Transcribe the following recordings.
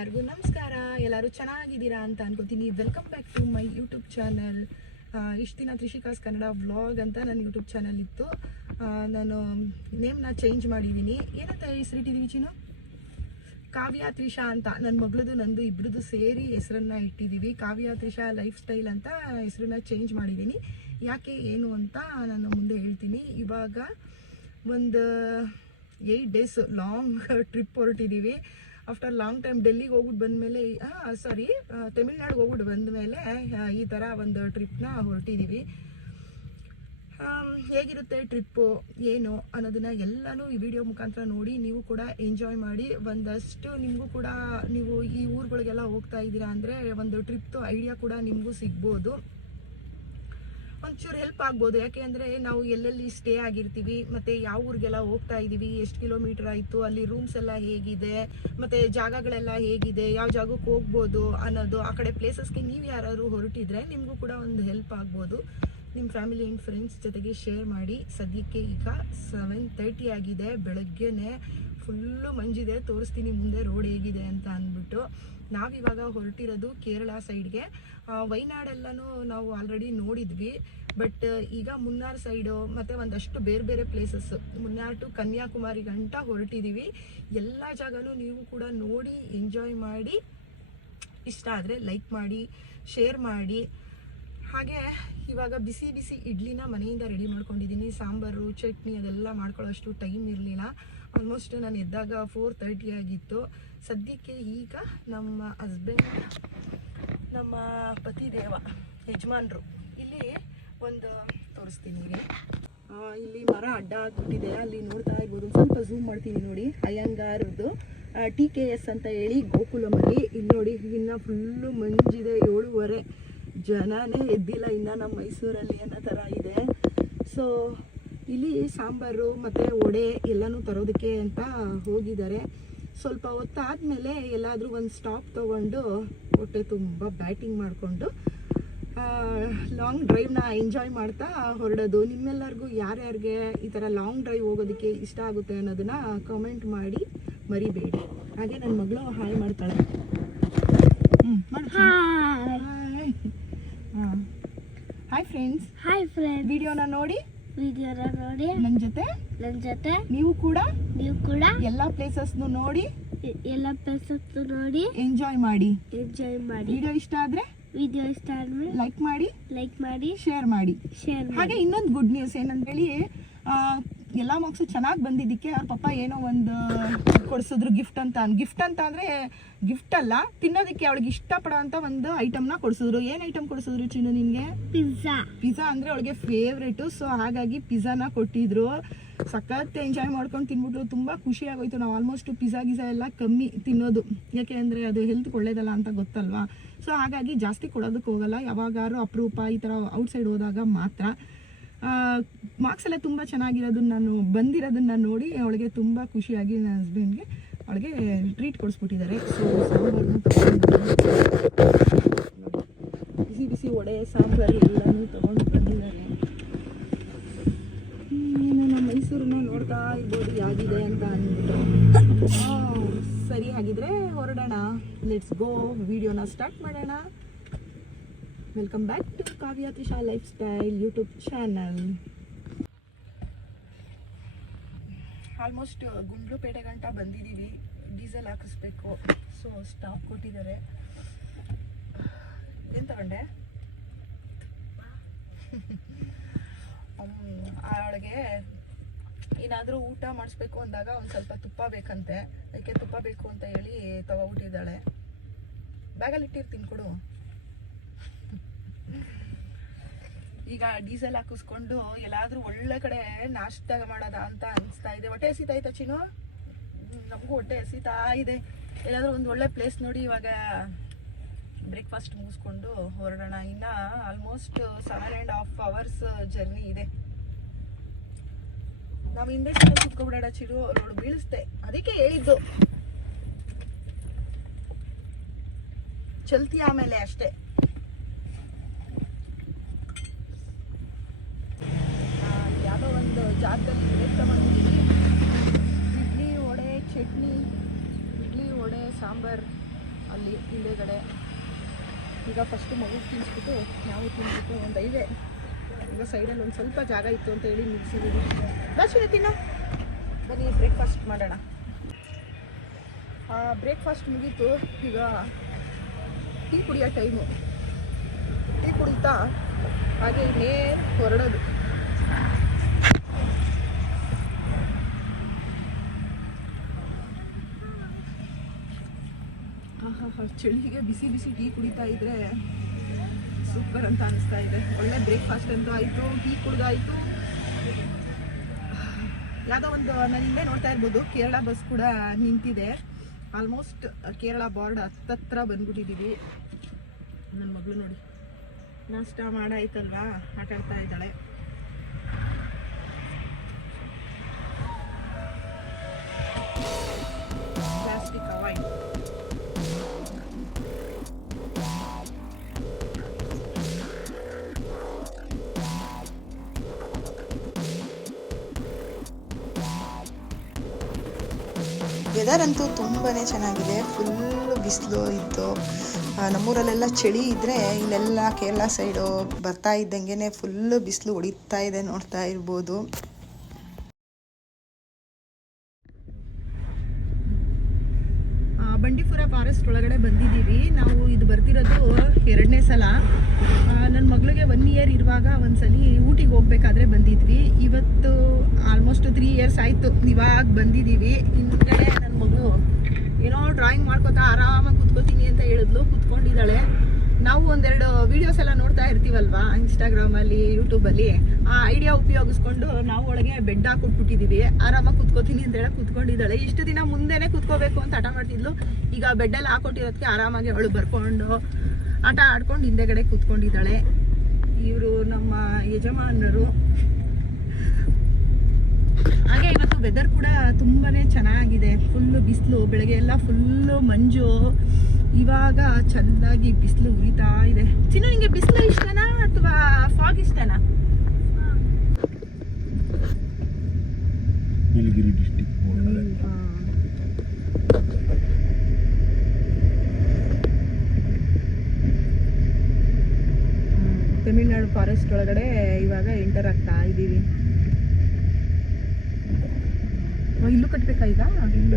ಎಲ್ಲರಿಗೂ ನಮಸ್ಕಾರ. ಎಲ್ಲರೂ ಚೆನ್ನಾಗಿದ್ದೀರಾ ಅಂತ ಅನ್ಕೋತೀನಿ. Welcome back to my YouTube channel. ಇಷ್ಟು ದಿನ ತ್ರಿಷಿಕಾಸ್ ಕನ್ನಡ ವ್ಲಾಗ್ ಅಂತ ನನ್ನ ಯೂಟ್ಯೂಬ್ ಚಾನಲ್ ಇತ್ತು. ನಾನು ನೇಮ್ನ ಚೇಂಜ್ ಮಾಡಿದ್ದೀನಿ. ಏನಂತ ಹೆಸರಿಟ್ಟಿದ್ದೀವಿ ಚಿನ್ನು? ಕಾವ್ಯ ತ್ರಿಷಾ ಅಂತ. ನನ್ನ ಮಗಳದು ನಂದು ಇಬ್ಬರದು ಸೇರಿ ಹೆಸರನ್ನ ಇಟ್ಟಿದ್ದೀವಿ. ಕಾವ್ಯ ತ್ರಿಷಾ ಲೈಫ್ ಸ್ಟೈಲ್ ಅಂತ ಹೆಸರನ್ನ ಚೇಂಜ್ ಮಾಡಿದ್ದೀನಿ. ಯಾಕೆ ಏನು ಅಂತ ನಾನು ಮುಂದೆ ಹೇಳ್ತೀನಿ. ಇವಾಗ ಒಂದು 8 ಡೇಸ್ ಲಾಂಗ್ ಟ್ರಿಪ್ ಹೊರಟಿದ್ದೀವಿ. ಆಫ್ಟರ್ ಲಾಂಗ್ ಟೈಮ್ ಡೆಲ್ಲಿಗೆ ಹೋಗ್ಬಿಟ್ಟು ಬಂದಮೇಲೆ ತಮಿಳ್ನಾಡಿಗೆ ಹೋಗ್ಬಿಟ್ಟು ಬಂದಮೇಲೆ ಈ ಥರ ಒಂದು ಟ್ರಿಪ್ನ ಹೊರಟಿದ್ದೀವಿ. ಹೇಗಿರುತ್ತೆ ಟ್ರಿಪ್ಪು ಏನು ಅನ್ನೋದನ್ನ ಎಲ್ಲನೂ ಈ ವಿಡಿಯೋ ಮುಖಾಂತರ ನೋಡಿ ನೀವು ಕೂಡ ಎಂಜಾಯ್ ಮಾಡಿ. ಒಂದಷ್ಟು ನಿಮಗೂ ಕೂಡ ನೀವು ಈ ಊರುಗಳಿಗೆಲ್ಲ ಹೋಗ್ತಾ ಇದ್ದೀರಾ ಅಂದರೆ ಒಂದು ಟ್ರಿಪ್ದು ಐಡಿಯಾ ಕೂಡ ನಿಮಗೂ ಸಿಗ್ಬೋದು, ಒಂಚೂರು ಹೆಲ್ಪ್ ಆಗ್ಬೋದು. ಯಾಕೆ ಅಂದರೆ ನಾವು ಎಲ್ಲೆಲ್ಲಿ ಸ್ಟೇ ಆಗಿರ್ತೀವಿ, ಮತ್ತು ಯಾವ ಊರಿಗೆಲ್ಲ ಹೋಗ್ತಾ ಇದ್ದೀವಿ, ಎಷ್ಟು ಕಿಲೋಮೀಟರ್ ಆಯಿತು, ಅಲ್ಲಿ ರೂಮ್ಸ್ ಎಲ್ಲ ಹೇಗಿದೆ, ಮತ್ತು ಜಾಗಗಳೆಲ್ಲ ಹೇಗಿದೆ, ಯಾವ ಜಾಗಕ್ಕೆ ಹೋಗ್ಬೋದು ಅನ್ನೋದು, ಆ ಕಡೆ ಪ್ಲೇಸಸ್ಗೆ ನೀವು ಯಾರಾದ್ರು ಹೊರಟಿದ್ರೆ ನಿಮಗೂ ಕೂಡ ಒಂದು ಹೆಲ್ಪ್ ಆಗ್ಬೋದು. ನಿಮ್ಮ ಫ್ಯಾಮಿಲಿ ಆ್ಯಂಡ್ ಫ್ರೆಂಡ್ಸ್ ಜೊತೆಗೆ ಶೇರ್ ಮಾಡಿ. ಸದ್ಯಕ್ಕೆ ಈಗ 7:30 ಆಗಿದೆ, ಬೆಳಗ್ಗೆನೆ ಫುಲ್ಲು ಮಂಜಿದೆ. ತೋರಿಸ್ತೀನಿ ಮುಂದೆ ರೋಡ್ ಹೇಗಿದೆ ಅಂತ ಅಂದ್ಬಿಟ್ಟು. ನಾವಿವಾಗ ಹೊರಟಿರೋದು ಕೇರಳ ಸೈಡ್ಗೆ. ವೈನಾಡೆಲ್ಲನೂ ನಾವು ಆಲ್ರೆಡಿ ನೋಡಿದ್ವಿ, ಬಟ್ ಈಗ ಮುನ್ನಾರ್ ಸೈಡು ಮತ್ತು ಒಂದಷ್ಟು ಬೇರೆ ಬೇರೆ ಪ್ಲೇಸಸ್, ಮುನ್ನಾರ್ ಟು ಕನ್ಯಾಕುಮಾರಿ ಗಂಟ ಹೊರಟಿದ್ದೀವಿ. ಎಲ್ಲ ಜಾಗನೂ ನೀವು ಕೂಡ ನೋಡಿ ಎಂಜಾಯ್ ಮಾಡಿ. ಇಷ್ಟ ಆದರೆ ಲೈಕ್ ಮಾಡಿ, ಶೇರ್ ಮಾಡಿ. ಹಾಗೆ ಇವಾಗ ಬಿಸಿ ಬಿಸಿ ಇಡ್ಲಿನ ಮನೆಯಿಂದ ರೆಡಿ ಮಾಡ್ಕೊಂಡಿದ್ದೀನಿ. ಸಾಂಬಾರು ಚಟ್ನಿ ಅದೆಲ್ಲ ಮಾಡ್ಕೊಳ್ಳೋಷ್ಟು ಟೈಮ್ ಇರಲಿಲ್ಲ. ಆಲ್ಮೋಸ್ಟ್ ನಾನು ಎದ್ದಾಗ 4:30 ಆಗಿತ್ತು. ಸದ್ಯಕ್ಕೆ ಈಗ ನಮ್ಮ ಹಸ್ಬೆಂಡ್, ನಮ್ಮ ಪತಿದೇವ ಯಜಮಾನ್ರು ಇಲ್ಲಿ ಒಂದು ತೋರಿಸ್ತೀನಿ. ಇಲ್ಲಿ ಮರ ಅಡ್ಡ ಆಗ್ಬಿಟ್ಟಿದೆ, ಅಲ್ಲಿ ನೋಡ್ತಾ ಇರ್ಬೋದು. ಸ್ವಲ್ಪ ಝೂಮ್ ಮಾಡ್ತೀನಿ ನೋಡಿ. ಅಯ್ಯಂಗಾರದ್ದು TKS ಅಂತ ಹೇಳಿ ಗೋಕುಲಮಲ್ಲಿ. ಇಲ್ಲಿ ನೋಡಿ ಇನ್ನು ಫುಲ್ಲು ಮಂಜಿದೆ. 7:15 ಜನನೇ ಎದ್ದಿಲ್ಲ ಇನ್ನು ನಮ್ಮ ಮೈಸೂರಲ್ಲಿ ಅನ್ನೋ ಥರ ಇದೆ. ಸೊ ಇಲ್ಲಿ ಸಾಂಬಾರು ಮತ್ತು ವಡೆ ಎಲ್ಲನೂ ತರೋದಕ್ಕೆ ಅಂತ ಹೋಗಿದ್ದಾರೆ. ಸ್ವಲ್ಪ ಹೊತ್ತಾದಮೇಲೆ ಎಲ್ಲಾದರೂ ಒಂದು ಸ್ಟಾಪ್ ತೊಗೊಂಡು ಹೊಟ್ಟೆ ತುಂಬ ಬ್ಯಾಟಿಂಗ್ ಮಾಡಿಕೊಂಡು ಲಾಂಗ್ ಡ್ರೈವ್ನ ಎಂಜಾಯ್ ಮಾಡ್ತಾ ಹೊರಡೋದು. ನಿಮ್ಮೆಲ್ಲರಿಗೂ ಯಾರ್ಯಾರಿಗೆ ಈ ಥರ ಲಾಂಗ್ ಡ್ರೈವ್ ಹೋಗೋದಕ್ಕೆ ಇಷ್ಟ ಆಗುತ್ತೆ ಅನ್ನೋದನ್ನು ಕಾಮೆಂಟ್ ಮಾಡಿ ಮರಿಬೇಡಿ. ಹಾಗೆ ನನ್ನ ಮಗಳು ಹಾಯ್ ಮಾಡ್ತಾಳೆ. Hi friends. ವಿಡಿಯೋನ ನೋಡಿ ನನ್ನ ಜೊತೆ ನೀವು ಕೂಡ ಎಲ್ಲ ಪ್ಲೇಸಸ್ ನೋಡಿ ಎಂಜಾಯ್ ಮಾಡಿ. ವಿಡಿಯೋ ಇಷ್ಟ ಆದ್ರೆ ಲೈಕ್ ಮಾಡಿ ಶೇರ್ ಮಾಡಿ. ಹಾಗೆ ಇನ್ನೊಂದು ಗುಡ್ ನ್ಯೂಸ್ ಏನಂತ ಹೇಳಿ, ಎಲ್ಲ ಮಾರ್ಕ್ಸು ಚೆನ್ನಾಗಿ ಬಂದಿದ್ದಕ್ಕೆ ಅವ್ರ ಪಪ್ಪ ಏನೋ ಒಂದು ಕೊಡಿಸಿದ್ರು ಗಿಫ್ಟ್ ಅಂತ ಅಂದರೆ ಗಿಫ್ಟ್ ಅಲ್ಲ, ತಿನ್ನೋದಕ್ಕೆ ಅವಳಿಗೆ ಇಷ್ಟಪಡೋ ಅಂತ ಒಂದು ಐಟಮ್ನ ಕೊಡಿಸಿದ್ರು. ಏನು ಐಟಮ್ ಕೊಡಿಸಿದ್ರು ಚಿನ್ನು ನಿನಗೆ? ಪಿಜ್ಜಾ ಅಂದರೆ ಅವಳಿಗೆ ಫೇವ್ರೇಟು. ಸೊ ಹಾಗಾಗಿ ಪಿಜ್ಜಾನ ಕೊಟ್ಟಿದ್ರು. ಸಖತ್ ಎಂಜಾಯ್ ಮಾಡ್ಕೊಂಡು ತಿನ್ಬಿಟ್ಟು ತುಂಬ ಖುಷಿ ಆಗೋಯ್ತು. ನಾವು ಆಲ್ಮೋಸ್ಟ್ ಪಿಜ್ಜಾ ಎಲ್ಲ ಕಮ್ಮಿ ತಿನ್ನೋದು, ಯಾಕೆ ಅಂದರೆ ಅದು ಹೆಲ್ತ್ಗೆ ಒಳ್ಳೇದಲ್ಲ ಅಂತ ಗೊತ್ತಲ್ವಾ. ಸೊ ಹಾಗಾಗಿ ಜಾಸ್ತಿ ಕೊಡೋದಕ್ಕೆ ಹೋಗಲ್ಲ, ಯಾವಾಗಾರು ಅಪರೂಪ ಈ ಥರ ಔಟ್ಸೈಡ್ ಹೋದಾಗ ಮಾತ್ರ. ಮಾರ್ಕ್ಸ್ ಎಲ್ಲ ತುಂಬ ಚೆನ್ನಾಗಿರೋದನ್ನ ಬಂದಿರೋದನ್ನ ನೋಡಿ ಅವಳಿಗೆ ತುಂಬ ಖುಷಿಯಾಗಿ ನನ್ನ ಹಸ್ಬೆಂಡ್ಗೆ ಅವಳಿಗೆ ಟ್ರೀಟ್ ಕೊಡಿಸ್ಬಿಟ್ಟಿದ್ದಾರೆ. ಸೊ ಸಾಂಬಾರನ್ನ ಬಿಸಿ ಬಿಸಿ ವಡೆ ಸಾಂಬಾರು ಎಲ್ಲನೂ ತೊಗೊಂಡು ಬಂದಿದ್ದಾರೆ. ನಮ್ಮ ಮೈಸೂರನ್ನ ನೋಡ್ತಾ ಇರ್ಬೋದು ಯಾಗಿದೆ ಅಂತ ಅಂದ್ಬಿಟ್ಟು. ಸರಿ, ಹಾಗಿದ್ರೆ ಹೊರಡೋಣ. Let's go. ವಿಡಿಯೋನ ಸ್ಟಾರ್ಟ್ ಮಾಡೋಣ. Welcome back to Kavya Trisha lifestyle YouTube channel. Almost Gundlupete ಗಂಟ ಬಂದಿದ್ದೀವಿ. ಡೀಸೆಲ್ ಹಾಕಿಸ್ಬೇಕು. ಸೊ ಸ್ಟಾಪ್ ಕೊಟ್ಟಿದ್ದಾರೆ. ಏನು ತಗೊಂಡೆ? ಅವಳಿಗೆ ಏನಾದರೂ ಊಟ ಮಾಡಿಸ್ಬೇಕು ಅಂದಾಗ ಒಂದು ಸ್ವಲ್ಪ ತುಪ್ಪ ಬೇಕಂತೆ. ಅದಕ್ಕೆ ತುಪ್ಪ ಬೇಕು ಅಂತ ಹೇಳಿ ತಗೊಬಿಟ್ಟಿದ್ದಾಳೆ. ಬ್ಯಾಗಲ್ಲಿ ಇಟ್ಟಿರ್ತೀನಿ, ಕೊಡು. ಈಗ ಡೀಸೆಲ್ ಹಾಕಿಸ್ಕೊಂಡು ಎಲ್ಲಾದ್ರೂ ಒಳ್ಳೆ ಕಡೆ ನಾಷ್ಟ ಮಾಡೋದ ಅಂತ ಅನಿಸ್ತಾ ಇದೆ. ಹೊಟ್ಟೆ ಹಸಿತಾಯ್ತಾ ಚಿನ್ನು? ನಮಗೂ ಹೊಟ್ಟೆ ಹಸಿತಾ ಇದೆ. ಎಲ್ಲಾದ್ರೂ ಒಂದು ಒಳ್ಳೆ ಪ್ಲೇಸ್ ನೋಡಿ ಇವಾಗ ಬ್ರೇಕ್ಫಾಸ್ಟ್ ಮುಗಿಸ್ಕೊಂಡು ಹೊರಡೋಣ. ಇನ್ನು ಆಲ್ಮೋಸ್ಟ್ 7.5 hours ಜರ್ನಿ ಇದೆ. ನಾವು ಹಿಂದೆ ಕುತ್ಕೊಬಿಡೋಣ ಚಿರು, ರೋಡ್ ಬೀಳಿಸ್ದೆ. ಅದಕ್ಕೆ ಹೇಳಿದ್ದು ಚಲ್ತಿ ಆಮೇಲೆ ಅಷ್ಟೇ. ಯಾವುದೋ ಒಂದು ಜಾಗದಲ್ಲಿ ಬ್ರೇಕ್ ತಗೊಂಡಿದ್ದೀನಿ. ಇಡ್ಲಿ ವಡೆ ಚಟ್ನಿ, ಇಡ್ಲಿ ವಡೆ ಸಾಂಬಾರ್ ಇಲ್ಲಿ ಹಿಂದೆಗಡೆ. ಈಗ ಫಸ್ಟು ಮಗು ತಿನ್ನಿಸ್ಬಿಟ್ಟು ನಾವು ತಿನ್ಬಿಟ್ಟು ಒಂದು ಐದೇ ಈಗ ಸೈಡಲ್ಲಿ ಒಂದು ಸ್ವಲ್ಪ ಜಾಗ ಇತ್ತು ಅಂತ ಹೇಳಿ ನಿಲ್ಸಿದ್ದೀವಿ. ಬಾಶಿನ ತಿನ್ನೋ ಬನ್ನಿ ಬ್ರೇಕ್ಫಾಸ್ಟ್ ಮಾಡೋಣ. ಬ್ರೇಕ್ಫಾಸ್ಟ್ ಮುಗೀತು, ಈಗ ಟೀ ಕುಡಿಯೋ ಟೈಮು. ಟೀ ಕುಡಿತಾ ಹಾಗೆ ಇನ್ನೇ ಹೊರಡೋದು. ಚಳಿಗೆ ಬಿಸಿ ಬಿಸಿ ಟೀ ಕುಡಿತಾ ಇದ್ರೆ ಸೂಪರ್ ಅಂತ ಅನಿಸ್ತಾ ಇದೆ. ಒಳ್ಳೆ ಬ್ರೇಕ್ಫಾಸ್ಟ್ ಅಂತೂ ಆಯಿತು, ಟೀ ಕುಡ್ದಾಯಿತು. ಯಾವುದೋ ಒಂದು ನಾನು ಹಿಂದೆ ನೋಡ್ತಾ ಇರ್ಬೋದು, ಕೇರಳ ಬಸ್ ಕೂಡ ನಿಂತಿದೆ. ಆಲ್ಮೋಸ್ಟ್ ಕೇರಳ ಬಾರ್ಡ್ ಹತ್ತತ್ರ ಬಂದ್ಬಿಟ್ಟಿದ್ದೀವಿ. ನನ್ನ ಮಗಳು ನೋಡಿ ನಾಷ್ಟ ಮಾಡಾಯ್ತಲ್ವಾ, ಆಟ ಆಡ್ತಾ ಇದ್ದಾಳೆ. Plastic avoid. ವೆದರ್ ಅಂತೂ ತುಂಬಾ ಚೆನ್ನಾಗಿದೆ. ಫುಲ್ಲು ಬಿಸಿಲು ಇತ್ತು. ನಮ್ಮೂರಲ್ಲೆಲ್ಲ ಚಳಿ ಇದ್ದರೆ ಇಲ್ಲೆಲ್ಲ ಕೇರಳ ಸೈಡು ಬರ್ತಾ ಇದ್ದಂಗೆ ಫುಲ್ಲು ಬಿಸಿಲು ಹೊಡಿತಾ ಇದೆ, ನೋಡ್ತಾ ಇರ್ಬೋದು. ಬಂಡೀಪುರ ಫಾರೆಸ್ಟ್ ಒಳಗಡೆ ಬಂದಿದ್ದೀವಿ ನಾವು. ಇದು ಬರ್ತಿರೋದು 2ನೇ ಸಲ. ನನ್ನ ಮಗಳಿಗೆ 1 ಇಯರ್ ಇರುವಾಗ ಒಂದ್ಸಲಿ ಊಟಿಗೆ ಹೋಗ್ಬೇಕಾದ್ರೆ ಬಂದಿದ್ವಿ. ಇವತ್ತು ಆಲ್ಮೋಸ್ಟ್ 3 ಇಯರ್ಸ್ ಆಯಿತು ಇವಾಗ ಬಂದಿದ್ದೀವಿ. ಹಿಂದ್ಗಡೆ ನನ್ನ ಮಗು ಏನೋ ಡ್ರಾಯಿಂಗ್ ಮಾಡ್ಕೋತಾ ಆರಾಮಾಗಿ ಕುತ್ಕೋತೀನಿ ಅಂತ ಹೇಳಿದ್ಲು, ಕುತ್ಕೊಂಡಿದ್ದಾಳೆ. ನಾವು ಒಂದೆರಡು ವೀಡಿಯೋಸ್ ಎಲ್ಲ ನೋಡ್ತಾ ಇರ್ತೀವಲ್ವಾ ಇನ್ಸ್ಟಾಗ್ರಾಮಲ್ಲಿ, ಯೂಟ್ಯೂಬಲ್ಲಿ. ಆ ಐಡಿಯಾ ಉಪಯೋಗಿಸ್ಕೊಂಡು ನಾವು ಒಳಗೆ ಬೆಡ್ ಹಾಕೊಟ್ಬಿಟ್ಟಿದ್ದೀವಿ. ಆರಾಮಾಗಿ ಕುತ್ಕೋತೀನಿ ಅಂತ ಹೇಳಿ ಕುತ್ಕೊಂಡಿದ್ದಾಳೆ. ಇಷ್ಟು ದಿನ ಮುಂದೆನೇ ಕುತ್ಕೋಬೇಕು ಅಂತ ಹಠ ಮಾಡ್ತಿದ್ಲು. ಈಗ ಬೆಡ್ಡೆಲ್ಲ ಹಾಕೊಟ್ಟಿರೋದಕ್ಕೆ ಆರಾಮಾಗಿ ಅವಳು ಬರ್ಕೊಂಡು ಆಟ ಆಡ್ಕೊಂಡು ಹಿಂದೆಗಡೆ ಕುತ್ಕೊಂಡಿದ್ದಾಳೆ. ಇವರು ನಮ್ಮ ಯಜಮಾನರು. ಹಾಗೆ ಇವತ್ತು ವೆದರ್ ಕೂಡ ತುಂಬಾನೇ ಚೆನ್ನಾಗಿದೆ. ಫುಲ್ಲು ಬಿಸಿಲು, ಬೆಳಗ್ಗೆ ಎಲ್ಲ ಫುಲ್ಲು ಮಂಜು, ಇವಾಗ ಚೆನ್ನಾಗಿ ಬಿಸಿಲು ಉರಿತಾ ಇದೆ. ಚಿನ್ನು, ನಿಂಗೆ ಬಿಸಿಲು ಇಷ್ಟನಾ ಅಥವಾ ಫಾಗ್ ಇಷ್ಟನಾ? ನೀಲಗಿರಿ ಡಿಸ್ಟ್ರಿಕ್ಟ್ ತಮಿಳ್ನಾಡು ಫಾರೆಸ್ಟ್ ಒಳಗಡೆ ಇವಾಗ ಎಂಟರ್ ಆಗ್ತಾ ಇದ್ದೀವಿ. ಇಲ್ಲೂ ಕಟ್ಬೇಕಾ ಈಗ? ಇಲ್ಲ,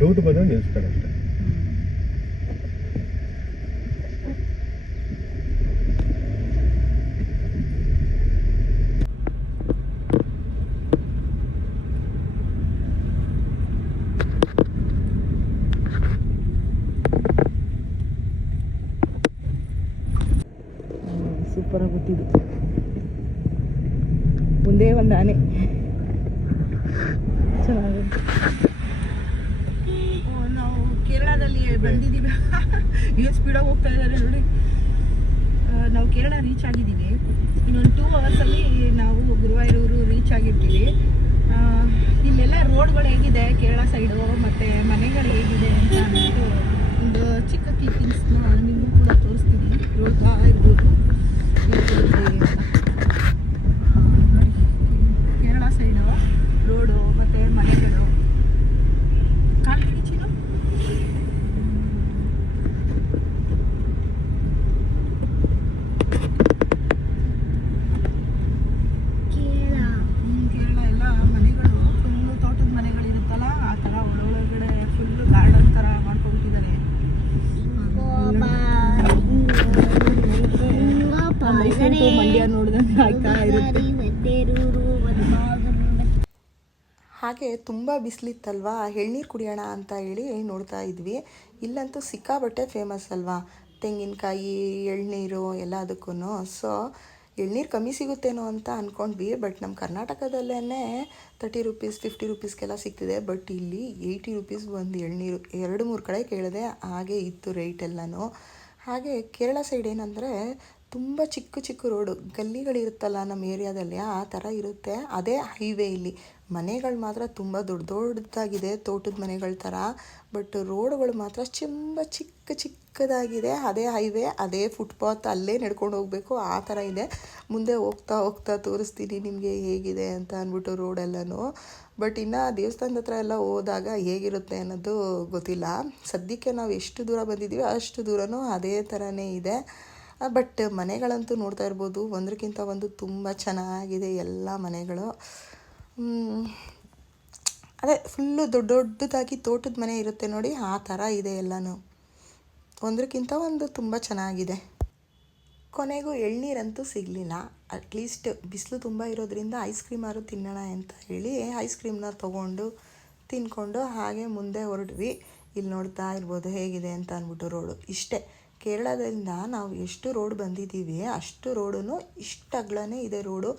ಡೌಟ್ ಬಂದ್ರೆ ನಿಲ್ಸ್ತಾರೆ ಅಷ್ಟೇ. ಸೂಪರ್ ಆಗುತ್ತಿದ್ದು ಒಂದೇ ಒಂದು ಆನೆ ಚೆನ್ನಾಗುತ್ತೆ. ನಾವು ಕೇರಳದಲ್ಲಿ ಬಂದಿದ್ದೀವಿ. ಏನು ಸ್ಪೀಡಾಗಿ ಹೋಗ್ತಾ ಇದ್ದಾರೆ ನೋಡಿ. ನಾವು ಕೇರಳ ರೀಚ್ ಆಗಿದ್ದೀವಿ. ಇನ್ನೊಂದು 2 ಅವರ್ಸಲ್ಲಿ ನಾವು ಗುರುವಾಯೂರು ರೀಚ್ ಆಗಿರ್ತೀವಿ. ಇಲ್ಲೆಲ್ಲ ರೋಡ್ಗಳು ಹೇಗಿದೆ ಕೇರಳ ಸೈಡು ಮತ್ತು ಮನೆಗಳು ಹೇಗಿದೆ ಅಂತ ಅಂದ್ಬಿಟ್ಟು ಒಂದು ಚಿಕ್ಕ ಕ್ಲಿಪ್ಪಿಂಗ್ಸ್ನ ನಿಮಗೂ ಕೂಡ ತೋರಿಸ್ತೀನಿ, ನೋಡ್ತಾ ಇರ್ಬೋದು. ಕೇರಳ ಸೈಡು ರೋಡು ಮತ್ತು ಮನೆಗಳು. ಕಾಲಿನ ಕೇರಳ ಎಲ್ಲ ಮನೆಗಳು ಫುಲ್ಲು ತೋಟದ ಮನೆಗಳಿರುತ್ತಲ್ಲ, ಆ ಥರ ಒಳಗಡೆ ಫುಲ್ಲು ಗಾರ್ಡನ್ ಥರ ಮಾಡ್ಕೊಂಡ್ಬಿಟ್ಟಿದ್ದಾರೆ. ಮಂಡ್ಯ ನೋಡಿದಂಗೆ ಆಗ್ತಾ ಇರುತ್ತೆ. ಹಾಗೆ ತುಂಬ ಬಿಸಿಲಿತ್ತಲ್ವಾ, ಎಳ್ನೀರು ಕುಡಿಯೋಣ ಅಂತ ಹೇಳಿ ನೋಡ್ತಾ ಇದ್ವಿ. ಇಲ್ಲಂತೂ ಸಿಕ್ಕಾಬಟ್ಟೆ ಫೇಮಸ್ ಅಲ್ವಾ, ತೆಂಗಿನಕಾಯಿ, ಎಳ್ನೀರು ಎಲ್ಲದಕ್ಕೂ. ಸೊ ಎಳ್ನೀರು ಕಮ್ಮಿ ಸಿಗುತ್ತೇನೋ ಅಂತ ಅಂದ್ಕೊಂಡ್ವಿ. ಬಟ್ ನಮ್ಮ ಕರ್ನಾಟಕದಲ್ಲೇ 30 ರೂಪೀಸ್ 50 ರೂಪೀಸ್ಗೆಲ್ಲ ಸಿಗ್ತಿದೆ. ಬಟ್ ಇಲ್ಲಿ 80 ರೂಪೀಸ್ ಒಂದು ಎಳ್ನೀರು. 2-3 ಕಡೆ ಕೇಳಿದೆ, ಹಾಗೆ ಇತ್ತು ರೇಟ್ ಎಲ್ಲನೂ. ಹಾಗೆ ಕೇರಳ ಸೈಡ್ ಏನಂದರೆ ತುಂಬ ಚಿಕ್ಕ ಚಿಕ್ಕ ರೋಡು, ಗಲ್ಲಿಗಳಿರುತ್ತಲ್ಲ ನಮ್ಮ ಏರಿಯಾದಲ್ಲಿ, ಆ ಥರ ಇರುತ್ತೆ. ಅದೇ ಹೈವೇ ಇಲ್ಲಿ. ಮನೆಗಳು ಮಾತ್ರ ತುಂಬ ದೊಡ್ಡ ದೊಡ್ಡದಾಗಿದೆ, ತೋಟದ ಮನೆಗಳ ಥರ. ಬಟ್ ರೋಡ್ಗಳು ಮಾತ್ರ ಚಿಕ್ಕದಾಗಿದೆ. ಅದೇ ಹೈವೇ, ಅದೇ ಫುಟ್ಪಾತ್, ಅಲ್ಲೇ ನಡ್ಕೊಂಡು ಹೋಗಬೇಕು, ಆ ಥರ ಇದೆ. ಮುಂದೆ ಹೋಗ್ತಾ ಹೋಗ್ತಾ ತೋರಿಸ್ತೀನಿ ನಿಮಗೆ ಹೇಗಿದೆ ಅಂತ ಅಂದ್ಬಿಟ್ಟು ರೋಡೆಲ್ಲನೂ. ಬಟ್ ಇನ್ನು ದೇವಸ್ಥಾನದ ಹತ್ರ ಎಲ್ಲ ಹೋದಾಗ ಹೇಗಿರುತ್ತೆ ಅನ್ನೋದು ಗೊತ್ತಿಲ್ಲ. ಸದ್ಯಕ್ಕೆ ನಾವು ಎಷ್ಟು ದೂರ ಬಂದಿದ್ದೀವಿ ಅಷ್ಟು ದೂರನೂ ಅದೇ ಥರನೇ ಇದೆ. ಬಟ್ ಮನೆಗಳಂತೂ ನೋಡ್ತಾ ಇರ್ಬೋದು, ಒಂದಕ್ಕಿಂತ ಒಂದು ತುಂಬ ಚೆನ್ನಾಗಿದೆ ಎಲ್ಲ ಮನೆಗಳು. ಅದೇ ಫುಲ್ಲು ದೊಡ್ಡದಾಗಿ ತೋಟದ ಮನೆ ಇರುತ್ತೆ ನೋಡಿ, ಆ ಥರ ಇದೆ ಎಲ್ಲನೂ. ಒಂದಕ್ಕಿಂತ ಒಂದು ತುಂಬ ಚೆನ್ನಾಗಿದೆ. ಕೊನೆಗೂ ಎಳ್ನೀರಂತೂ ಸಿಗಲಿಲ್ಲ. ಅಟ್ಲೀಸ್ಟ್ ಬಿಸಿಲು ತುಂಬ ಇರೋದ್ರಿಂದ ಐಸ್ ಕ್ರೀಮಾರು ತಿನ್ನೋಣ ಅಂತ ಹೇಳಿ ಐಸ್ ಕ್ರೀಮ್ನ ತೊಗೊಂಡು ತಿಂದ್ಕೊಂಡು ಹಾಗೆ ಮುಂದೆ ಹೊರಟ್ವಿ. ಇಲ್ಲಿ ನೋಡ್ತಾ ಇರ್ಬೋದು ಹೇಗಿದೆ ಅಂತ ಅಂದ್ಬಿಟ್ಟು ರೋಡು. ಇಷ್ಟೇ, ಕೇರಳದಿಂದ ನಾವು ಎಷ್ಟು ರೋಡ್ ಬಂದಿದ್ದೀವಿ ಅಷ್ಟು ರೋಡೂ ಇಷ್ಟು ಅಗಲನೇ ಇದೆ ರೋಡು.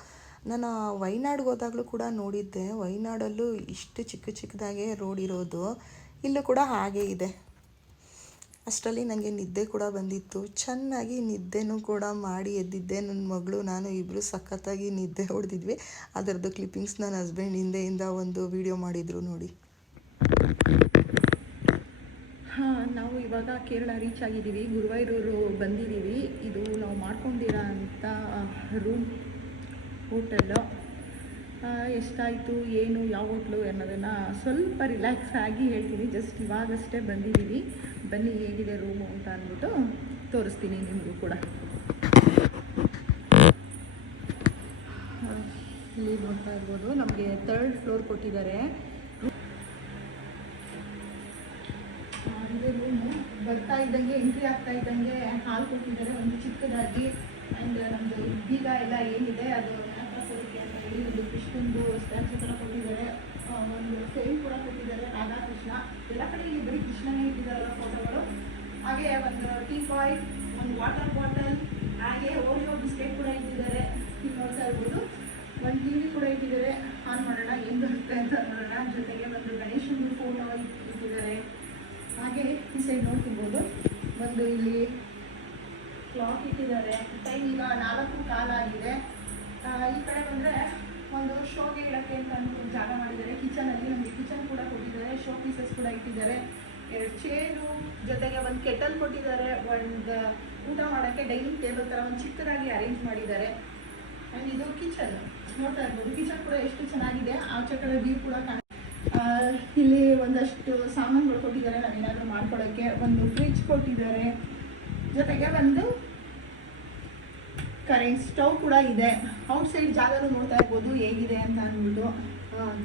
ನಾನು ವಯನಾಡಿಗೆ ಹೋದಾಗಲೂ ಕೂಡ ನೋಡಿದ್ದೆ, ವಯನಾಡಲ್ಲೂ ಇಷ್ಟು ಚಿಕ್ಕದಾಗೆ ರೋಡ್ ಇರೋದು. ಇಲ್ಲೂ ಕೂಡ ಹಾಗೇ ಇದೆ. ಅಷ್ಟರಲ್ಲಿ ನನಗೆ ನಿದ್ದೆ ಕೂಡ ಬಂದಿತ್ತು. ಚೆನ್ನಾಗಿ ನಿದ್ದೆನೂ ಕೂಡ ಮಾಡಿ ಎದ್ದಿದ್ದೆ. ನನ್ನ ಮಗಳು ನಾನು ಇಬ್ಬರು ಸಖತ್ತಾಗಿ ನಿದ್ದೆ ಹೊಡೆದಿದ್ವಿ. ಅದರದ್ದು ಕ್ಲಿಪ್ಪಿಂಗ್ಸ್ ನನ್ನ ಹಸ್ಬೆಂಡ್ ಹಿಂದೆಯಿಂದ ಒಂದು ವಿಡಿಯೋ ಮಾಡಿದರು ನೋಡಿ. ನಾವು ಇವಾಗ ಕೇರಳ ರೀಚ್ ಆಗಿದ್ದೀವಿ. ಗುರುವಾಯೂರು ಬಂದಿದ್ದೀವಿ. ಇದು ನಾವು ಮಾಡ್ಕೊಂಡಿರೋ ಅಂಥ ರೂಮ್ ಹೋಟೆಲ್ಲು. ಎಷ್ಟಾಯಿತು ಏನು ಯಾವ ಹೋಟ್ಲು ಅನ್ನೋದನ್ನು ಸ್ವಲ್ಪ ರಿಲ್ಯಾಕ್ಸ್ ಆಗಿ ಹೇಳ್ತೀನಿ. ಜಸ್ಟ್ ಇವಾಗಷ್ಟೇ ಬಂದಿದ್ದೀವಿ. ಬನ್ನಿ ಹೇಗಿದೆ ರೂಮು ಅಂತ ಅಂದ್ಬಿಟ್ಟು ತೋರಿಸ್ತೀನಿ ನಿಮಗೂ ಕೂಡ. ಇಲ್ಲಿ ನೋಡ್ತಾ ಇರ್ಬೋದು, ನಮಗೆ 3rd ಫ್ಲೋರ್ ಕೊಟ್ಟಿದ್ದಾರೆ. ಇದು ರೂಮು. ಬರ್ತಾ ಇದ್ದಂಗೆ ಎಂಟ್ರಿ ಆಗ್ತಾ ಇದ್ದಂಗೆ ಹಾಲ್ ಕೊಟ್ಟಿದ್ದಾರೆ ಒಂದು ಚಿಕ್ಕದಾಗಿ. ಆ್ಯಂಡ್ ನಮ್ಮದು ಬೀಗ ಎಲ್ಲ ಏನಿದೆ ಅದು ಕೊಡೋಕ್ಕೆ ಅಂತ ಹೇಳಿ ಒಂದು ಕೃಷ್ಣಂದು ಸ್ಟ್ಯಾಚು ಕೂಡ ಕೊಟ್ಟಿದ್ದಾರೆ. ಒಂದು ಫ್ರೇಮ್ ಕೂಡ ಕೊಟ್ಟಿದ್ದಾರೆ, ರಾಧಾಕೃಷ್ಣ. ಎಲ್ಲ ಕಡೆ ಇಲ್ಲಿ ಬರೀ ಕೃಷ್ಣನೇ ಇಟ್ಟಿದ್ದಾರಲ್ಲ ಫೋಟೋಗಳು. ಹಾಗೆ ಒಂದು ಟೀ ಪಾಯ್, ಒಂದು ವಾಟರ್ ಬಾಟಲ್, ಹಾಗೆ ಓರಿಯೋ ಬಿಸ್ಕೆಟ್ ಕೂಡ ಇಟ್ಟಿದ್ದಾರೆ. ಇಲ್ಲಿ ನೋಡ್ತಾ ಇರ್ಬೋದು. ಒಂದು ಟಿ ವಿ ಕೂಡ ಇಟ್ಟಿದ್ದಾರೆ. ಆನ್ ಮಾಡೋಣ ಏನು ಬರುತ್ತೆ ಅಂತ ನೋಡೋಣ. ಜೊತೆಗೆ ಒಂದು ಗಣೇಶನ ಫೋಟೋ ಇಟ್ಟಿದ್ದಾರೆ. ಹಾಗೆ ಈ ಸೈಡ್ ನೋಡ್ತಿರ್ಬೋದು, ಒಂದು ಇಲ್ಲಿ ಕ್ಲಾಕ್ ಇಟ್ಟಿದ್ದಾರೆ. ಟೈಮ್ ಈಗ 4:15 ಆಗಿದೆ. ಈ ಕಡೆ ಬಂದರೆ ಒಂದು ಶೋಗೆ ಇಡೋಕ್ಕೆ ಅಂತ ಅಂದ್ಬಿಟ್ಟು ಜಾಗ ಮಾಡಿದ್ದಾರೆ. ಕಿಚನಲ್ಲಿ ನಮಗೆ ಕಿಚನ್ ಕೂಡ ಕೊಟ್ಟಿದ್ದಾರೆ. ಶೋ ಪೀಸಸ್ ಕೂಡ ಇಟ್ಟಿದ್ದಾರೆ. 2 ಚೇರು, ಜೊತೆಗೆ ಒಂದು ಕೆಟಲ್ ಕೊಟ್ಟಿದ್ದಾರೆ. ಒಂದು ಊಟ ಮಾಡೋಕ್ಕೆ ಡೈನಿಂಗ್ ಟೇಬಲ್ ಥರ ಒಂದು ಚಿಕ್ಕದಾಗಿ ಅರೇಂಜ್ ಮಾಡಿದ್ದಾರೆ. ಆ್ಯಂಡ್ ಇದು ಕಿಚನ್ ನೋಡ್ತಾ ಇರ್ಬೋದು. ಕಿಚನ್ ಕೂಡ ಎಷ್ಟು ಚೆನ್ನಾಗಿದೆ. ಆಚೆ ಕಡೆ ವ್ಯೂ ಕೂಡ ಇಲ್ಲಿ ಒಂದಷ್ಟು ಸಾಮಾನುಗಳು ಕೊಟ್ಟಿದ್ದಾರೆ ನಾವೇನಾದರೂ ಮಾಡ್ಕೊಳ್ಳೋಕ್ಕೆ. ಒಂದು ಫ್ರಿಜ್ ಕೊಟ್ಟಿದ್ದಾರೆ. ಜೊತೆಗೆ ಒಂದು ಕರೆಂಟ್ ಸ್ಟವ್ ಕೂಡ ಇದೆ. ಔಟ್ಸೈಡ್ ಜಾಗನೂ ನೋಡ್ತಾ ಇರ್ಬೋದು ಹೇಗಿದೆ ಅಂತ ಅಂದ್ಬಿಟ್ಟು.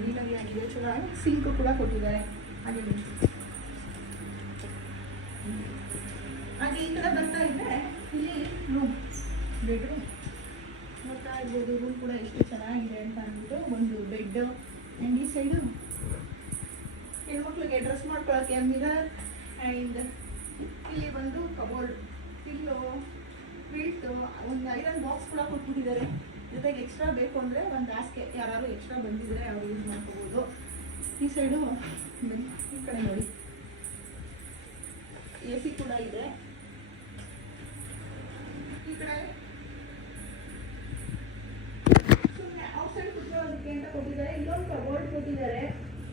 ನೀಟಾಗಿ ಆಗಿದೆ. ಚೆನ್ನಾಗಿ ಸಿಂಕ್ ಕೂಡ ಕೊಟ್ಟಿದ್ದಾರೆ. ಹಾಗೆ ಈ ಕಡೆ ಬರ್ತಾ ಇದ್ದರೆ ಇಲ್ಲಿ ರೂಮ್, ಬೆಡ್ರೂಮ್ ನೋಡ್ತಾ ಇರ್ಬೋದು. ರೂಮ್ ಕೂಡ ಎಷ್ಟು ಚೆನ್ನಾಗಿದೆ ಅಂತ ಅಂದ್ಬಿಟ್ಟು. ಒಂದು ಬೆಡ್. ಆ್ಯಂಡ್ ಈ ಸೈಡು ಹೆಣ್ಮಕ್ಳಿಗೆ ಡ್ರೆಸ್ ಮಾಡ್ಕೊಳ್ಳೋಕ್ಕೆ ಮಿರರ್. ಆ್ಯಂಡ್ ಇಲ್ಲಿ ಒಂದು ಕಬೋರ್ಡ್, ಪಿಲ್ಲೋ, ಕ್ವಿಲ್ಟು, ಒಂದು ಐರನ್ ಬಾಕ್ಸ್ ಕೂಡ ಕೊಟ್ಬಿಟ್ಟಿದ್ದಾರೆ. ಜೊತೆಗೆ ಎಕ್ಸ್ಟ್ರಾ ಬೇಕು ಅಂದರೆ ಒಂದು ಹಾಸಿಗೆ, ಯಾರು ಎಕ್ಸ್ಟ್ರಾ ಬಂದಿದ್ರೆ ಅವ್ರು ಯೂಸ್ ಮಾಡ್ಕೋಬೋದು. ಈ ಸೈಡು ಈ ಕಡೆ ನೋಡಿ, AC ಕೂಡ ಇದೆ. ಈ ಕಡೆ ಸುಮ್ಮನೆ ಔಟ್ಸೈಡ್ ಕುತ್ಕೊಳ್ಳೋದಕ್ಕೆ ಅಂತ ಕೊಟ್ಟಿದ್ದಾರೆ. ಇಲ್ಲೊಂದು ಕಬೋರ್ಡ್ ಕೊಟ್ಟಿದ್ದಾರೆ.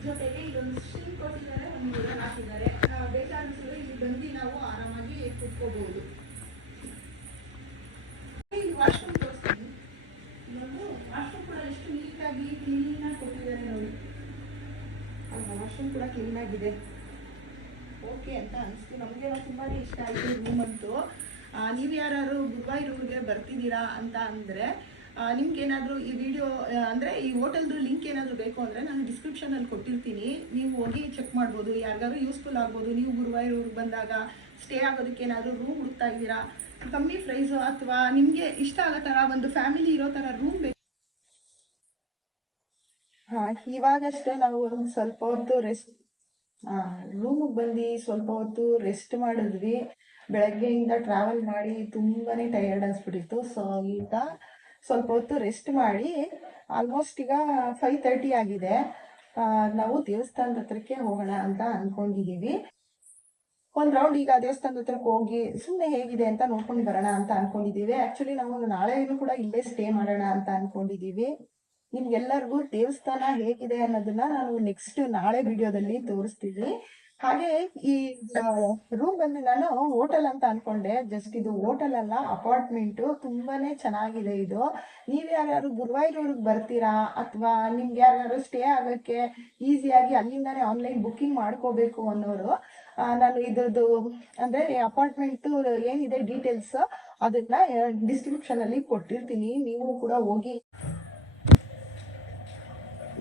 ಜೊತೆಗೆ ಇದೊಂದು ಸ್ಟೀಲ್ ಕೊಟ್ಟಿದ್ದಾರೆ. ಒಂದು ಮಿರರ್ ಹಾಕಿದ್ದಾರೆ. ಬೇಕಾದಷ್ಟು ಇಲ್ಲಿ ಬಂದು ನಾವು ಆರಾಮಾಗಿ ಕುತ್ಕೋಬಹುದು. ವಾಶ್ರೂಮ್ ತೋರಿಸ್ತೀನಿ. ಇನ್ನೊಂದು ವಾಶ್ರೂಮ್ ಕೂಡ ಎಷ್ಟು ನೀಟಾಗಿ ಕ್ಲೀನಾಗಿ ಕೊಟ್ಟಿದ್ದಾರೆ ನೋಡಿ. ವಾಶ್ರೂಮ್ ಕೂಡ ಕ್ಲೀನಾಗಿದೆ. ಓಕೆ ಅಂತ ಅನಿಸ್ತು. ನಮಗೆ ತುಂಬಾ ಇಷ್ಟ ಆಯಿತು ರೂಮ್ ಅಂತೂ. ನೀವು ಯಾರು ಗುರುವಾಯೂರಿಗೆ ಬರ್ತಿದ್ದೀರಾ ಅಂತ ಅಂದರೆ ನಿಮ್ಗೇನಾದರೂ ಈ ವಿಡಿಯೋ ಅಂದರೆ ಈ ಹೋಟೆಲ್ದು ಲಿಂಕ್ ಏನಾದರೂ ಬೇಕು ಅಂದರೆ ನಾನು ಡಿಸ್ಕ್ರಿಪ್ಷನಲ್ಲಿ ಕೊಟ್ಟಿರ್ತೀನಿ. ನೀವು ಹೋಗಿ ಚೆಕ್ ಮಾಡ್ಬೋದು. ಯಾರಿಗಾದ್ರೂ ಯೂಸ್ಫುಲ್ ಆಗ್ಬೋದು. ನೀವು ಗುರುವಾಯೂರಿಗೆ ಬಂದಾಗ ಸ್ಟೇ ಆಗೋದಕ್ಕೆ ಏನಾದರೂ ರೂಮ್ ಹುಡುಕ್ತಾ ಇದ್ದೀರಾ, ಕಮ್ಮಿ ಪ್ರೈಸು ಅಥವಾ ನಿಮಗೆ ಇಷ್ಟ ಆಗೋ ಥರ ಒಂದು ಫ್ಯಾಮಿಲಿ ಇರೋ ಥರ ರೂಮ್ ಬೇಕು. ಇವಾಗಷ್ಟೇ ನಾವು ಒಂದು ಸ್ವಲ್ಪ ಹೊತ್ತು ರೂಮಿಗೆ ಬಂದು ಸ್ವಲ್ಪ ಹೊತ್ತು ರೆಸ್ಟ್ ಮಾಡಿದ್ವಿ. ಬೆಳಗ್ಗೆಯಿಂದ ಟ್ರಾವೆಲ್ ಮಾಡಿ ತುಂಬಾ ಟಯರ್ಡ್ ಅನಿಸ್ಬಿಟ್ಟಿತ್ತು. ಸೊ ಈಗ ಸ್ವಲ್ಪ ಹೊತ್ತು ರೆಸ್ಟ್ ಮಾಡಿ ಆಲ್ಮೋಸ್ಟ್ ಈಗ 5:30 ಆಗಿದೆ. ನಾವು ದೇವಸ್ಥಾನದ ಹತ್ರಕ್ಕೆ ಹೋಗೋಣ ಅಂತ ಅಂದ್ಕೊಂಡಿದ್ದೀವಿ. ಒಂದು ರೌಂಡ್ ಈಗ ದೇವಸ್ಥಾನದ ಹತ್ರಕ್ಕೆ ಹೋಗಿ ಸುಮ್ಮನೆ ಹೇಗಿದೆ ಅಂತ ನೋಡ್ಕೊಂಡು ಬರೋಣ ಅಂತ ಅಂದ್ಕೊಂಡಿದ್ದೀವಿ. ಆ್ಯಕ್ಚುಲಿ ನಾವು ನಾಳೆನೂ ಕೂಡ ಇಲ್ಲೇ ಸ್ಟೇ ಮಾಡೋಣ ಅಂತ ಅಂದ್ಕೊಂಡಿದ್ದೀವಿ. ನಿಮ್ಗೆಲ್ಲರಿಗೂ ದೇವಸ್ಥಾನ ಹೇಗಿದೆ ಅನ್ನೋದನ್ನ ನಾನು ನೆಕ್ಸ್ಟ್ ನಾಳೆ ವಿಡಿಯೋದಲ್ಲಿ ತೋರಿಸ್ತೀನಿ. ಹಾಗೆ ಈ ರೂಮ್ ಬಂದು ನಾನು ಹೋಟೆಲ್ ಅಂತ ಅನ್ಕೊಂಡೆ, ಜಸ್ಟ್ ಇದು ಹೋಟೆಲ್ ಅಲ್ಲ, ಅಪಾರ್ಟ್ಮೆಂಟ್. ತುಂಬಾನೇ ಚೆನ್ನಾಗಿದೆ ಇದು. ನೀವ್ ಯಾರ್ಯಾರು ಗುರುವಾಯೂರಿಗೆ ಬರ್ತೀರಾ ಅಥವಾ ನಿಮ್ಗೆ ಯಾರ್ಯಾರು ಸ್ಟೇ ಆಗಕ್ಕೆ ಈಸಿಯಾಗಿ ಅಲ್ಲಿಂದಾನೇ ಆನ್ಲೈನ್ ಬುಕ್ಕಿಂಗ್ ಮಾಡ್ಕೋಬೇಕು ಅನ್ನೋರು, ನಾನು ಇದ್ರದ್ದು ಅಂದ್ರೆ ಅಪಾರ್ಟ್ಮೆಂಟ್ ಏನಿದೆ ಡೀಟೇಲ್ಸ್ ಅದನ್ನ ಡಿಸ್ಕ್ರಿಪ್ಷನ್ ಅಲ್ಲಿ ಕೊಟ್ಟಿರ್ತೀನಿ. ನೀವು ಕೂಡ ಹೋಗಿ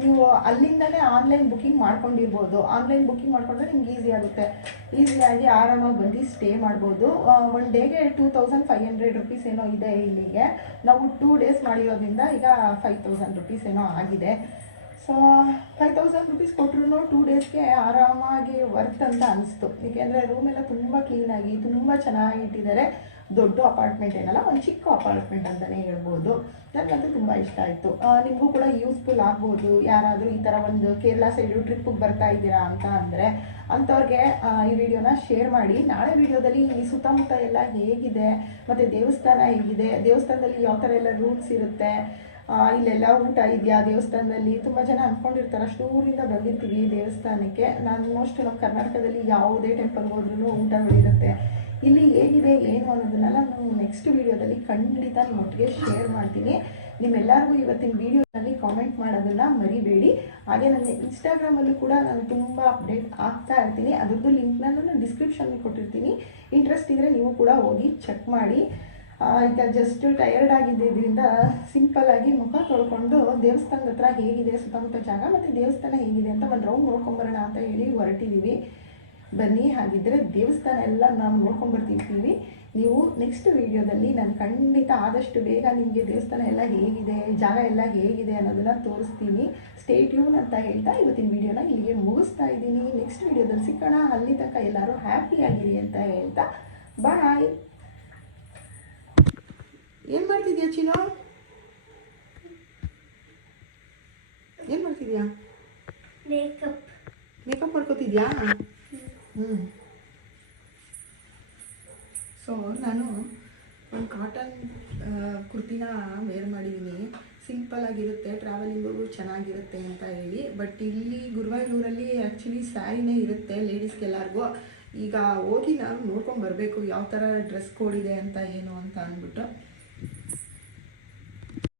ನೀವು ಅಲ್ಲಿಂದನೇ ಆನ್ಲೈನ್ ಬುಕ್ಕಿಂಗ್ ಮಾಡ್ಕೊಂಡಿರ್ಬೋದು. ಆನ್ಲೈನ್ ಬುಕ್ಕಿಂಗ್ ಮಾಡ್ಕೊಂಡ್ರೆ ನಿಮ್ಗೆ ಈಸಿ ಆಗುತ್ತೆ. ಈಸಿಯಾಗಿ ಆರಾಮಾಗಿ ಬಂದು ಸ್ಟೇ ಮಾಡ್ಬೋದು. ಒನ್ ಡೇಗೆ 2500 ರುಪೀಸ್ ಏನೋ ಇದೆ ಇಲ್ಲಿಗೆ. ನಾವು 2 ಡೇಸ್ ಮಾಡಿರೋದ್ರಿಂದ ಈಗ 5000 ರುಪೀಸ್ ಏನೋ ಆಗಿದೆ. ಸೊ 5000 ರುಪೀಸ್ ಕೊಟ್ಟರು 2 ಡೇಸ್ಗೆ ಆರಾಮಾಗಿ ವರ್ತ್ ಅಂತ ಅನಿಸ್ತು. ಏಕೆಂದರೆ ರೂಮ್ ಎಲ್ಲ ತುಂಬ ಕ್ಲೀನಾಗಿ ತುಂಬ ಚೆನ್ನಾಗಿ ಇಟ್ಟಿದ್ದಾರೆ. ದೊಡ್ಡ ಅಪಾರ್ಟ್ಮೆಂಟ್ ಏನಲ್ಲ, ಒಂದು ಚಿಕ್ಕ ಅಪಾರ್ಟ್ಮೆಂಟ್ ಅಂತಲೇ ಹೇಳ್ಬೋದು. ನನಗಂತೂ ತುಂಬ ಇಷ್ಟ ಆಯಿತು. ನಿಮಗೂ ಕೂಡ ಯೂಸ್ಫುಲ್ ಆಗ್ಬೋದು. ಯಾರಾದರೂ ಈ ಥರ ಒಂದು ಕೇರಳ ಸೈಡು ಟ್ರಿಪ್ಪಿಗೆ ಬರ್ತಾ ಇದ್ದೀರಾ ಅಂತ ಅಂದರೆ ಅಂಥವ್ರಿಗೆ ಈ ವಿಡಿಯೋನ ಶೇರ್ ಮಾಡಿ. ನಾಳೆ ವಿಡಿಯೋದಲ್ಲಿ ಈ ಸುತ್ತಮುತ್ತ ಎಲ್ಲ ಹೇಗಿದೆ ಮತ್ತು ದೇವಸ್ಥಾನ ಹೇಗಿದೆ, ದೇವಸ್ಥಾನದಲ್ಲಿ ಯಾವ ಥರ ಎಲ್ಲ ರೂಲ್ಸ್ ಇರುತ್ತೆ, ಇಲ್ಲೆಲ್ಲ ಊಟ ಇದೆಯಾ ದೇವಸ್ಥಾನದಲ್ಲಿ. ತುಂಬ ಜನ ಅಂದ್ಕೊಂಡಿರ್ತಾರೆ ಅಷ್ಟು ಊರಿಂದ ಬಂದಿರ್ತೀವಿ ದೇವಸ್ಥಾನಕ್ಕೆ. ನಾನು ಮೋಸ್ಟ್ ನಮ್ಮ ಕರ್ನಾಟಕದಲ್ಲಿ ಯಾವುದೇ ಟೆಂಪಲ್ಗೆ ಹೋದ್ರೂ ಊಟಗಳಿರುತ್ತೆ. ಇಲ್ಲಿ ಹೇಗಿದೆ ಏನು ಅನ್ನೋದನ್ನೆಲ್ಲ ನಾನು ನೆಕ್ಸ್ಟ್ ವೀಡಿಯೋದಲ್ಲಿ ಖಂಡಿತ ನಿಮ್ಮೊಟ್ಟಿಗೆ ಶೇರ್ ಮಾಡ್ತೀನಿ. ನಿಮ್ಮೆಲ್ಲರಿಗೂ ಇವತ್ತಿನ ವೀಡಿಯೋನಲ್ಲಿ ಕಾಮೆಂಟ್ ಮಾಡೋದನ್ನು ಮರಿಬೇಡಿ. ಹಾಗೆ ನನ್ನ ಇನ್ಸ್ಟಾಗ್ರಾಮಲ್ಲೂ ಕೂಡ ನಾನು ತುಂಬ ಅಪ್ಡೇಟ್ ಆಗ್ತಾ ಇರ್ತೀನಿ. ಅದ್ರದ್ದು ಲಿಂಕ್ನ ನಾನು ಡಿಸ್ಕ್ರಿಪ್ಷನ್ಗೆ ಕೊಟ್ಟಿರ್ತೀನಿ. ಇಂಟ್ರೆಸ್ಟ್ ಇದ್ದರೆ ನೀವು ಕೂಡ ಹೋಗಿ ಚೆಕ್ ಮಾಡಿ. ಈಗ ಜಸ್ಟ್ ಟಯರ್ಡ್ ಆಗಿದ್ದರಿಂದ ಸಿಂಪಲ್ಲಾಗಿ ಮುಖ ತೊಳ್ಕೊಂಡು ದೇವಸ್ಥಾನದ ಹತ್ರ ಹೇಗಿದೆ ಸುತ್ತಮುತ್ತ ಜಾಗ ಮತ್ತು ದೇವಸ್ಥಾನ ಹೇಗಿದೆ ಅಂತ ಒಂದು ರೌಂಡ್ ನೋಡ್ಕೊಂಬರೋಣ ಅಂತ ಹೇಳಿ ಹೊರಟಿದ್ದೀವಿ. ಬನ್ನಿ, ಹಾಗಿದ್ದರೆ ದೇವಸ್ಥಾನ ಎಲ್ಲ ನಾವು ನೋಡ್ಕೊಂಬರ್ತಿರ್ತೀವಿ. ನೀವು ನೆಕ್ಸ್ಟ್ ವೀಡಿಯೋದಲ್ಲಿ ನಾನು ಖಂಡಿತ ಆದಷ್ಟು ಬೇಗ ನಿಮಗೆ ದೇವಸ್ಥಾನ ಎಲ್ಲ ಹೇಗಿದೆ, ಜಾಗ ಎಲ್ಲ ಹೇಗಿದೆ ಅನ್ನೋದನ್ನು ತೋರಿಸ್ತೀನಿ. ಸ್ಟೇ ಟ್ಯೂನ್ ಅಂತ ಹೇಳ್ತಾ ಇವತ್ತಿನ ವೀಡಿಯೋನ ಇಲ್ಲಿಗೆ ಮುಗಿಸ್ತಾ ಇದ್ದೀನಿ. ನೆಕ್ಸ್ಟ್ ವೀಡಿಯೋದಲ್ಲಿ ಸಿಕ್ಕೋಣ. ಅಲ್ಲಿ ತನಕ ಎಲ್ಲರೂ ಹ್ಯಾಪಿಯಾಗಿರಿ ಅಂತ ಹೇಳ್ತಾ ಬಾಯ್. ಏನು ಮಾಡ್ತಿದ್ಯಾ ಚಿನ್ನೋ? ಏನು ಮಾಡ್ತಿದ್ಯಾ? ಮೇಕಪ್ ಮಾಡ್ಕೋತಿದ್ಯಾ? ಸೊ ನಾನು ಒಂದು ಕಾಟನ್ ಕುರ್ತಿನ ವೇರ್ ಮಾಡಿದ್ದೀನಿ. ಸಿಂಪಲ್ಲಾಗಿರುತ್ತೆ, ಟ್ರಾವೆಲಿಂಗಿಗೂ ಚೆನ್ನಾಗಿರುತ್ತೆ ಅಂತ ಹೇಳಿ. ಬಟ್ ಇಲ್ಲಿ ಗುರುವಾಯೂರಲ್ಲಿ ಆ್ಯಕ್ಚುಲಿ ಸ್ಯಾರಿನೇ ಇರುತ್ತೆ ಲೇಡೀಸ್ಗೆಲ್ಲರಿಗೂ. ಈಗ ಹೋಗಿ ನಾವು ನೋಡ್ಕೊಂಡು ಬರಬೇಕು ಯಾವ ಥರ ಡ್ರೆಸ್ ಕೋಡ್ ಇದೆ ಅಂತ ಏನು ಅಂತ ಅಂದ್ಬಿಟ್ಟು.